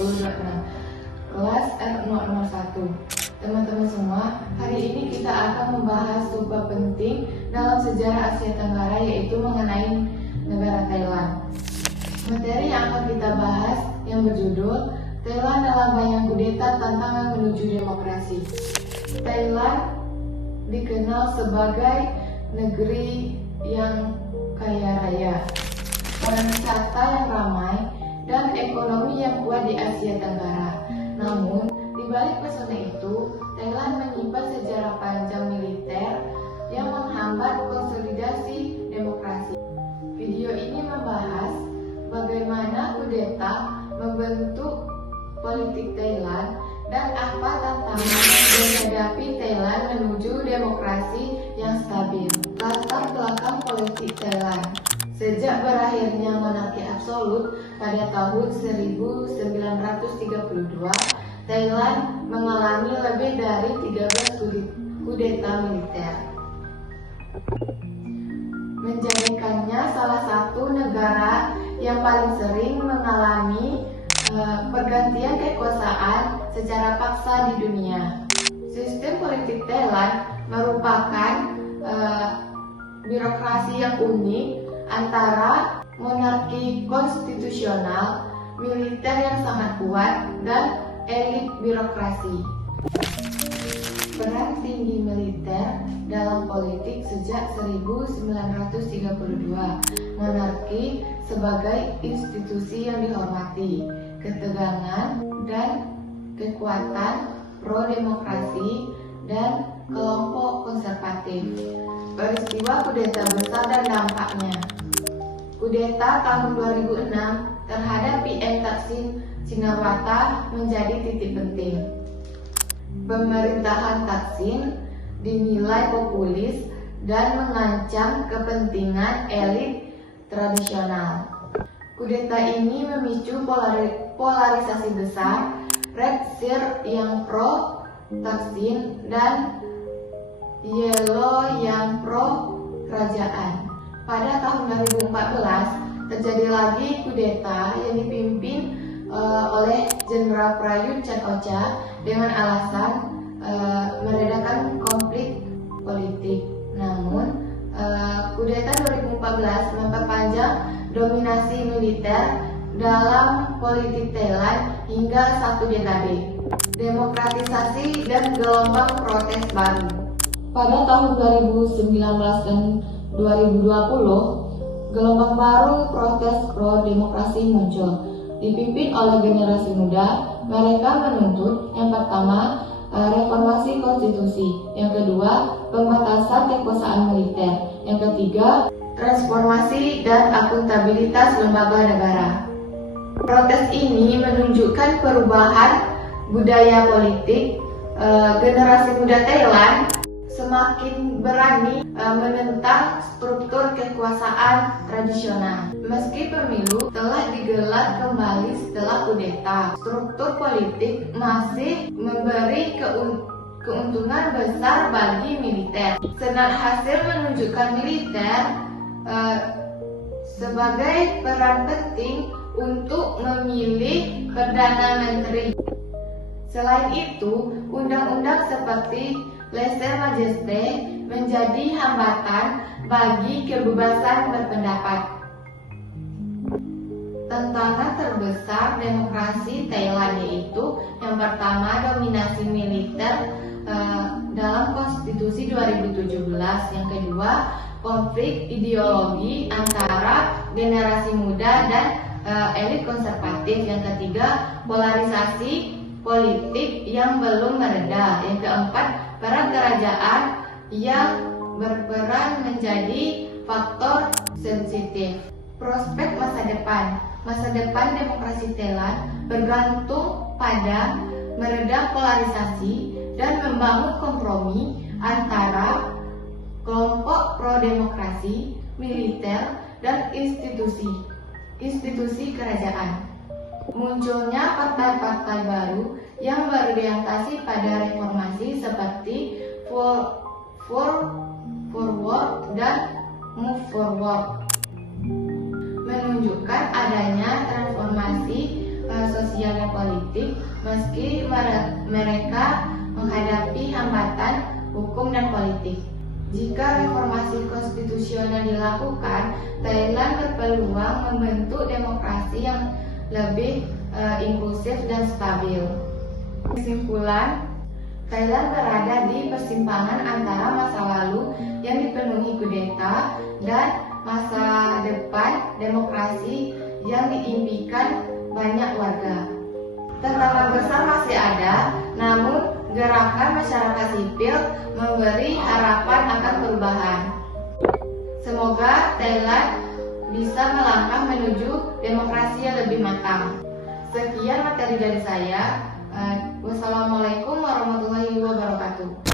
kelas R001. Teman-teman semua, hari ini kita akan membahas tugas penting dalam sejarah Asia Tenggara, yaitu mengenai negara Thailand. Materi yang akan kita bahas yang berjudul Thailand dalam Bayang Kudeta Tantangan Menuju Demokrasi. Thailand dikenal sebagai negeri yang kaya raya, pariwisata yang ramai, dan ekonomi yang kuat di Asia Tenggara. Namun, di balik pesona itu, Thailand menyimpan sejarah panjang militer yang menghambat konsolidasi demokrasi. Video ini membahas bagaimana kudeta membentuk politik Thailand dan apa tantangan yang dihadapi Thailand menuju demokrasi yang stabil. Latar belakang politik Thailand. Sejak berakhirnya monarki absolut pada tahun 1932, Thailand mengalami lebih dari 13 kudeta militer, menjadikannya salah satu negara yang paling sering mengalami pergantian kekuasaan secara paksa di dunia. Sistem politik Thailand merupakan birokrasi yang unik antara monarki konstitusional, militer yang sangat kuat, dan elit birokrasi. Peran tinggi militer dalam politik sejak 1932. Monarki sebagai institusi yang dihormati, ketegangan dan kekuatan pro-demokrasi dan kelompok konservatif. Peristiwa kudeta besar dan dampaknya. Kudeta tahun 2006 terhadap PM Thaksin Shinawatra menjadi titik penting. Pemerintahan Thaksin dinilai populis dan mengancam kepentingan elit tradisional. Kudeta ini memicu polarisasi besar, Red Shirts yang pro Thaksin dan Yellow yang pro kerajaan. Pada tahun 2014 terjadi lagi kudeta yang dipimpin oleh Jenderal Prayut Chan-o-cha dengan alasan meredakan konflik politik. Namun kudeta 2014 memperpanjang dominasi militer dalam politik Thailand hingga 1 dekade. Demokratisasi dan gelombang protes baru. Pada tahun 2019 dan 2020, gelombang baru protes pro-demokrasi muncul. Dipimpin oleh generasi muda, mereka menuntut yang pertama, reformasi konstitusi, yang kedua, pembatasan kekuasaan militer, yang ketiga, transformasi dan akuntabilitas lembaga negara. Protes ini menunjukkan perubahan budaya politik. Generasi muda Thailand semakin berani menentang struktur kekuasaan tradisional. Meski pemilu telah digelar kembali setelah kudeta, struktur politik masih memberi keuntungan besar bagi militer. Senat hasil menunjukkan militer sebagai peran penting untuk memilih Perdana Menteri. Selain itu, undang-undang seperti Lèse-majesté menjadi hambatan bagi kebebasan berpendapat. Tantangan terbesar demokrasi Thailand yaitu yang pertama, dominasi militer dalam konstitusi 2017, yang kedua, konflik ideologi antara generasi muda dan elit konservatif, yang ketiga, polarisasi politik yang belum mereda, yang keempat, peran kerajaan yang berperan menjadi faktor sensitif. Prospek masa depan. Masa depan demokrasi Thailand bergantung pada meredam polarisasi dan membangun kompromi antara kelompok pro-demokrasi, militer, dan institusi kerajaan. Munculnya partai-partai baru yang berorientasi pada reformasi seperti Forward dan Move Forward, menunjukkan adanya transformasi sosial yang dunia politik meski mereka menghadapi hambatan hukum dan politik. Jika reformasi konstitusional dilakukan, Thailand berpeluang membentuk demokrasi yang lebih inklusif dan stabil. Kesimpulan, Thailand berada di persimpangan antara masa lalu yang dipenuhi kudeta dan masa depan demokrasi yang diimpikan banyak warga. Tantangan besar masih ada, namun gerakan masyarakat sipil memberi harapan akan perubahan. Semoga Thailand bisa melangkah menuju demokrasi yang lebih matang. Sekian materi dari saya. Wassalamualaikum warahmatullahi wabarakatuh.